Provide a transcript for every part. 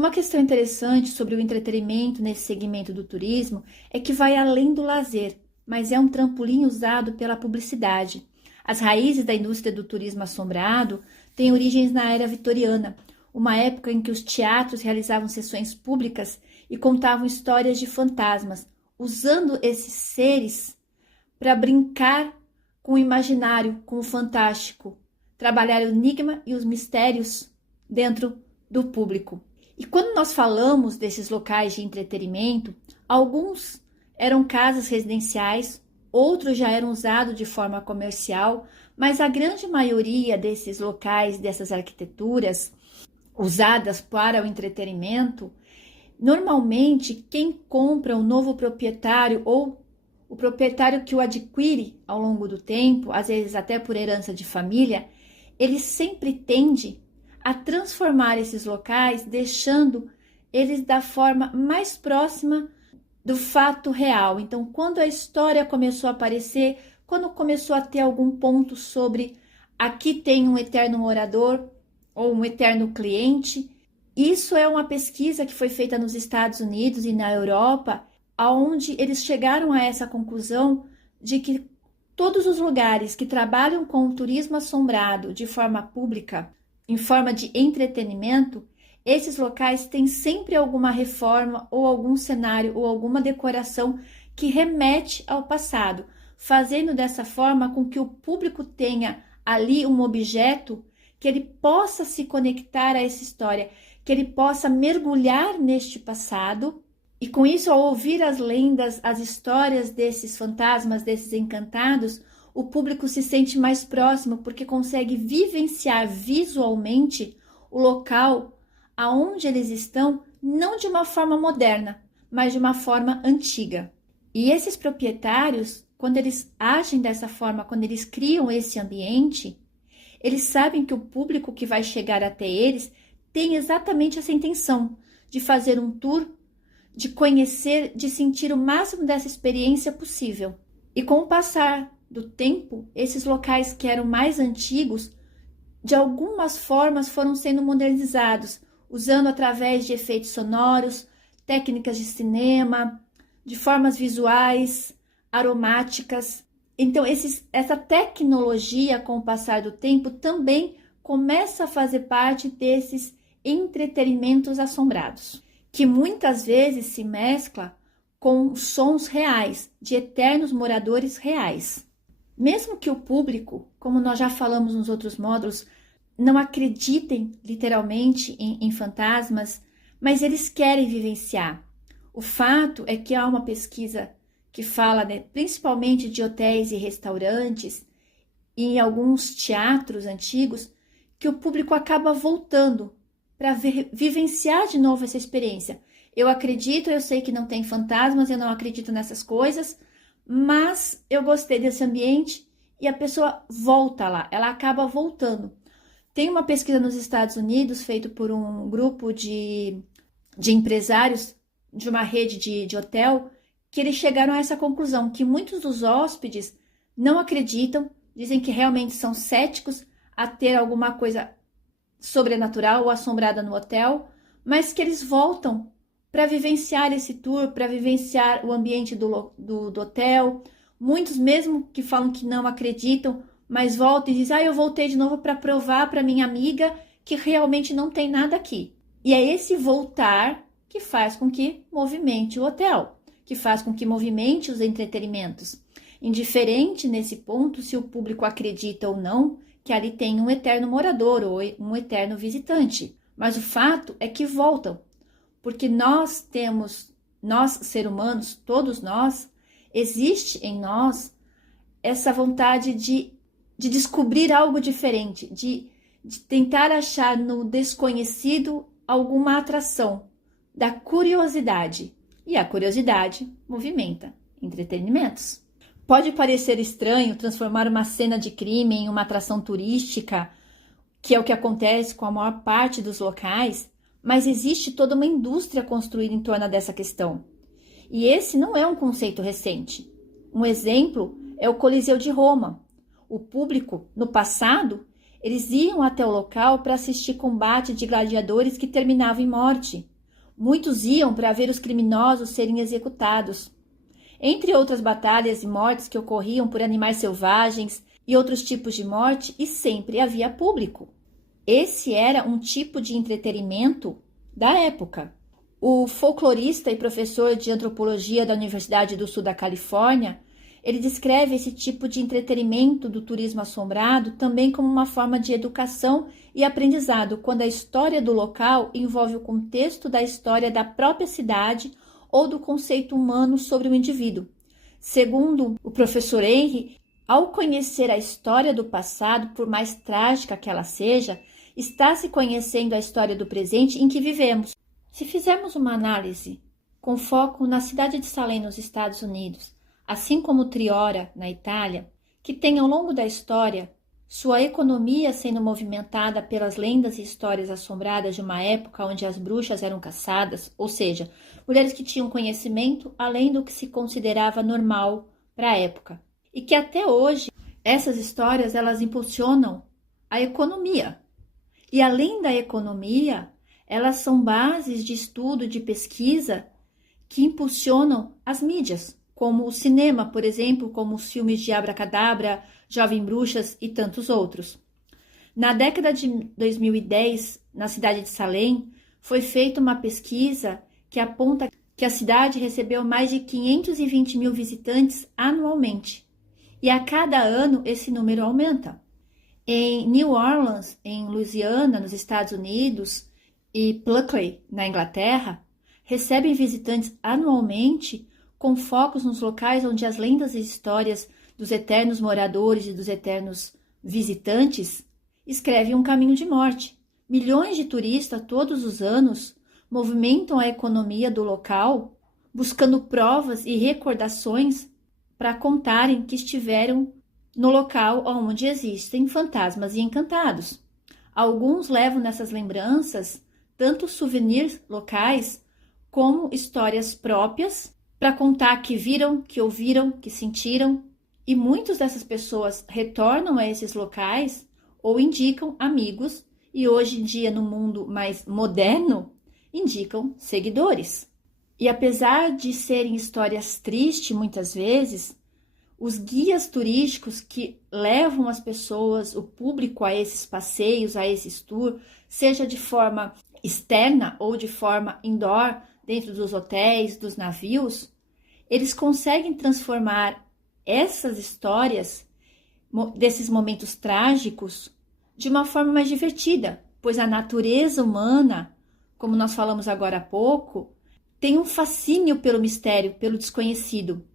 Uma questão interessante sobre o entretenimento nesse segmento do turismo é que vai além do lazer, mas é um trampolim usado pela publicidade. As raízes da indústria do turismo assombrado têm origens na era vitoriana, uma época em que os teatros realizavam sessões públicas e contavam histórias de fantasmas, usando esses seres para brincar com o imaginário, com o fantástico, trabalhar o enigma e os mistérios dentro do público. E quando nós falamos desses locais de entretenimento, alguns eram casas residenciais, outros já eram usados de forma comercial, mas a grande maioria desses locais, dessas arquiteturas usadas para o entretenimento, normalmente quem compra o novo proprietário ou o proprietário que o adquire ao longo do tempo, às vezes até por herança de família, ele sempre tende a transformar esses locais, deixando eles da forma mais próxima do fato real. Então, quando a história começou a aparecer, quando começou a ter algum ponto sobre aqui tem um eterno morador ou um eterno cliente, isso é uma pesquisa que foi feita nos Estados Unidos e na Europa, onde eles chegaram a essa conclusão de que todos os lugares que trabalham com o turismo assombrado de forma pública, em forma de entretenimento, esses locais têm sempre alguma reforma ou algum cenário ou alguma decoração que remete ao passado, fazendo dessa forma com que o público tenha ali um objeto que ele possa se conectar a essa história, que ele possa mergulhar neste passado e com isso, ao ouvir as lendas, as histórias desses fantasmas, desses encantados, o público se sente mais próximo porque consegue vivenciar visualmente o local aonde eles estão, não de uma forma moderna, mas de uma forma antiga. E esses proprietários, quando eles agem dessa forma, quando eles criam esse ambiente, eles sabem que o público que vai chegar até eles tem exatamente essa intenção de fazer um tour, de conhecer, de sentir o máximo dessa experiência possível. E com o passar do tempo, esses locais que eram mais antigos, de algumas formas foram sendo modernizados, usando através de efeitos sonoros, técnicas de cinema, de formas visuais, aromáticas. Então, essa tecnologia, com o passar do tempo, também começa a fazer parte desses entretenimentos assombrados, que muitas vezes se mescla com sons reais, de eternos moradores reais. Mesmo que o público, como nós já falamos nos outros módulos, não acreditem literalmente em fantasmas, mas eles querem vivenciar. O fato é que há uma pesquisa que fala, principalmente de hotéis e restaurantes e em alguns teatros antigos, que o público acaba voltando para vivenciar de novo essa experiência. Eu acredito, eu sei que não tem fantasmas, eu não acredito nessas coisas, mas eu gostei desse ambiente e a pessoa volta lá, ela acaba voltando. Tem uma pesquisa nos Estados Unidos feita por um grupo de empresários de uma rede de hotel, que eles chegaram a essa conclusão, que muitos dos hóspedes não acreditam, dizem que realmente são céticos a ter alguma coisa sobrenatural ou assombrada no hotel, mas que eles voltam para vivenciar esse tour, para vivenciar o ambiente do hotel. Muitos mesmo que falam que não acreditam, mas voltam e dizem, eu voltei de novo para provar para minha amiga que realmente não tem nada aqui. E é esse voltar que faz com que movimente o hotel, que faz com que movimente os entretenimentos. Indiferente nesse ponto se o público acredita ou não que ali tem um eterno morador ou um eterno visitante. Mas o fato é que voltam, porque nós seres humanos, todos nós, existe em nós essa vontade de descobrir algo diferente, de tentar achar no desconhecido alguma atração, da curiosidade. E a curiosidade movimenta entretenimentos. Pode parecer estranho transformar uma cena de crime em uma atração turística, que é o que acontece com a maior parte dos locais, mas existe toda uma indústria construída em torno dessa questão. E esse não é um conceito recente. Um exemplo é o Coliseu de Roma. O público, no passado, eles iam até o local para assistir combate de gladiadores que terminavam em morte. Muitos iam para ver os criminosos serem executados. Entre outras batalhas e mortes que ocorriam por animais selvagens e outros tipos de morte, e sempre havia público. Esse era um tipo de entretenimento da época. O folclorista e professor de antropologia da Universidade do Sul da Califórnia, ele descreve esse tipo de entretenimento do turismo assombrado também como uma forma de educação e aprendizado, quando a história do local envolve o contexto da história da própria cidade ou do conceito humano sobre o indivíduo. Segundo o professor Henry, ao conhecer a história do passado, por mais trágica que ela seja, está se conhecendo a história do presente em que vivemos. Se fizermos uma análise com foco na cidade de Salem, nos Estados Unidos, assim como Triora, na Itália, que tem ao longo da história sua economia sendo movimentada pelas lendas e histórias assombradas de uma época onde as bruxas eram caçadas, ou seja, mulheres que tinham conhecimento além do que se considerava normal para a época, e que até hoje essas histórias elas impulsionam a economia. E além da economia, elas são bases de estudo, de pesquisa que impulsionam as mídias, como o cinema, por exemplo, como os filmes de Abracadabra, Jovem Bruxas e tantos outros. Na década de 2010, na cidade de Salem, foi feita uma pesquisa que aponta que a cidade recebeu mais de 520 mil visitantes anualmente. E a cada ano esse número aumenta. Em New Orleans, em Louisiana, nos Estados Unidos, e Pluckley, na Inglaterra, recebem visitantes anualmente com focos nos locais onde as lendas e histórias dos eternos moradores e dos eternos visitantes escrevem um caminho de morte. Milhões de turistas todos os anos movimentam a economia do local, buscando provas e recordações para contarem que estiveram no local onde existem fantasmas e encantados. Alguns levam nessas lembranças tanto souvenirs locais como histórias próprias para contar que viram, que ouviram, que sentiram, e muitas dessas pessoas retornam a esses locais ou indicam amigos, e hoje em dia no mundo mais moderno, indicam seguidores. E apesar de serem histórias tristes muitas vezes, os guias turísticos que levam as pessoas, o público a esses passeios, a esses tours, seja de forma externa ou de forma indoor, dentro dos hotéis, dos navios, eles conseguem transformar essas histórias, desses momentos trágicos, de uma forma mais divertida, pois a natureza humana, como nós falamos agora há pouco, tem um fascínio pelo mistério, pelo desconhecido.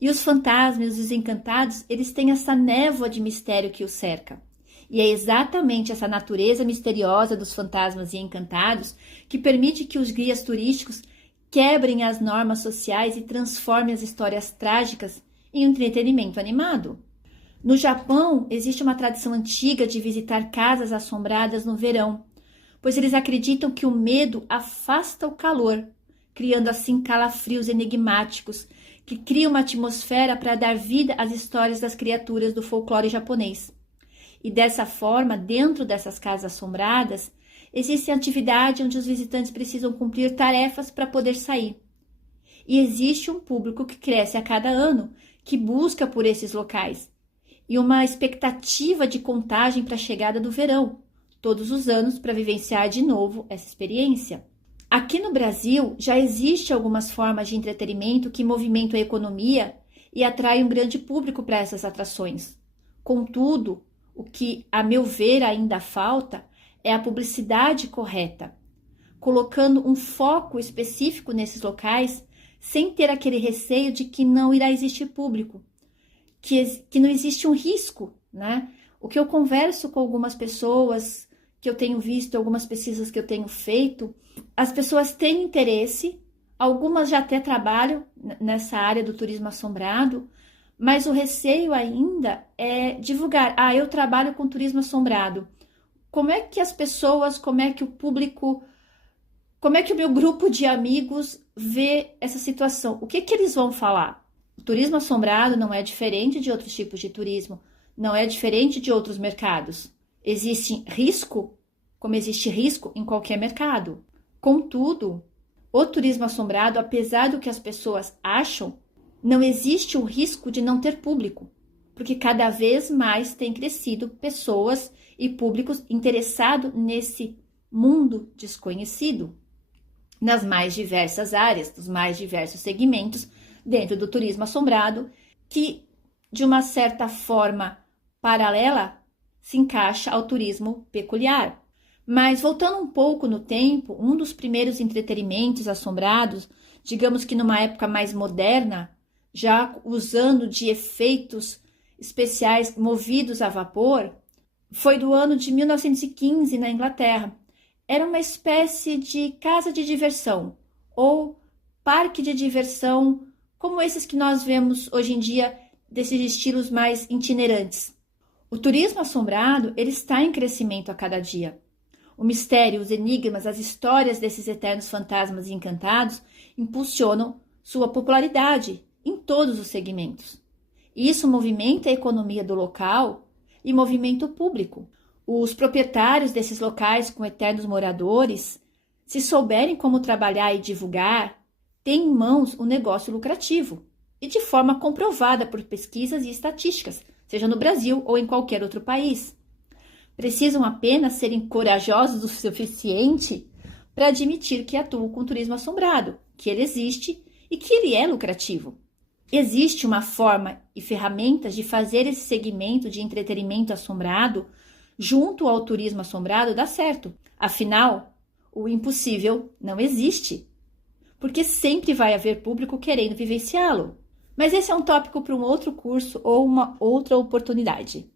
E os fantasmas, os encantados, eles têm essa névoa de mistério que os cerca. E é exatamente essa natureza misteriosa dos fantasmas e encantados que permite que os guias turísticos quebrem as normas sociais e transformem as histórias trágicas em um entretenimento animado. No Japão, existe uma tradição antiga de visitar casas assombradas no verão, pois eles acreditam que o medo afasta o calor, criando assim calafrios enigmáticos que criam uma atmosfera para dar vida às histórias das criaturas do folclore japonês. E dessa forma, dentro dessas casas assombradas, existe atividade onde os visitantes precisam cumprir tarefas para poder sair. E existe um público que cresce a cada ano, que busca por esses locais, e uma expectativa de contagem para a chegada do verão, todos os anos para vivenciar de novo essa experiência. Aqui no Brasil, já existe algumas formas de entretenimento que movimentam a economia e atraem um grande público para essas atrações. Contudo, o que, a meu ver, ainda falta é a publicidade correta, colocando um foco específico nesses locais, sem ter aquele receio de que não irá existir público, que não existe um risco, né? O que eu converso com algumas pessoas, que eu tenho visto, algumas pesquisas que eu tenho feito, as pessoas têm interesse, algumas já até trabalham nessa área do turismo assombrado, mas o receio ainda é divulgar. Eu trabalho com turismo assombrado. Como é que as pessoas, como é que o público, como é que o meu grupo de amigos vê essa situação? O que que eles vão falar? O turismo assombrado não é diferente de outros tipos de turismo, não é diferente de outros mercados. Existe risco, como existe risco em qualquer mercado. Contudo, O turismo assombrado, apesar do que as pessoas acham, não existe o risco de não ter público, porque cada vez mais tem crescido pessoas e públicos interessados nesse mundo desconhecido, nas mais diversas áreas, nos mais diversos segmentos dentro do turismo assombrado, que de uma certa forma paralela se encaixa ao turismo peculiar. Mas voltando um pouco no tempo, um dos primeiros entretenimentos assombrados, digamos que numa época mais moderna, já usando de efeitos especiais movidos a vapor, foi do ano de 1915 na Inglaterra. Era uma espécie de casa de diversão ou parque de diversão, como esses que nós vemos hoje em dia, desses estilos mais itinerantes. O turismo assombrado, ele está em crescimento a cada dia. O mistério, os enigmas, as histórias desses eternos fantasmas encantados impulsionam sua popularidade em todos os segmentos. Isso movimenta a economia do local e movimenta o público. Os proprietários desses locais com eternos moradores, se souberem como trabalhar e divulgar, têm em mãos um negócio lucrativo e de forma comprovada por pesquisas e estatísticas, seja no Brasil ou em qualquer outro país. Precisam apenas serem corajosos o suficiente para admitir que atuam com turismo assombrado, que ele existe e que ele é lucrativo. Existe uma forma e ferramentas de fazer esse segmento de entretenimento assombrado junto ao turismo assombrado dar certo. Afinal, o impossível não existe, porque sempre vai haver público querendo vivenciá-lo. Mas esse é um tópico para um outro curso ou uma outra oportunidade.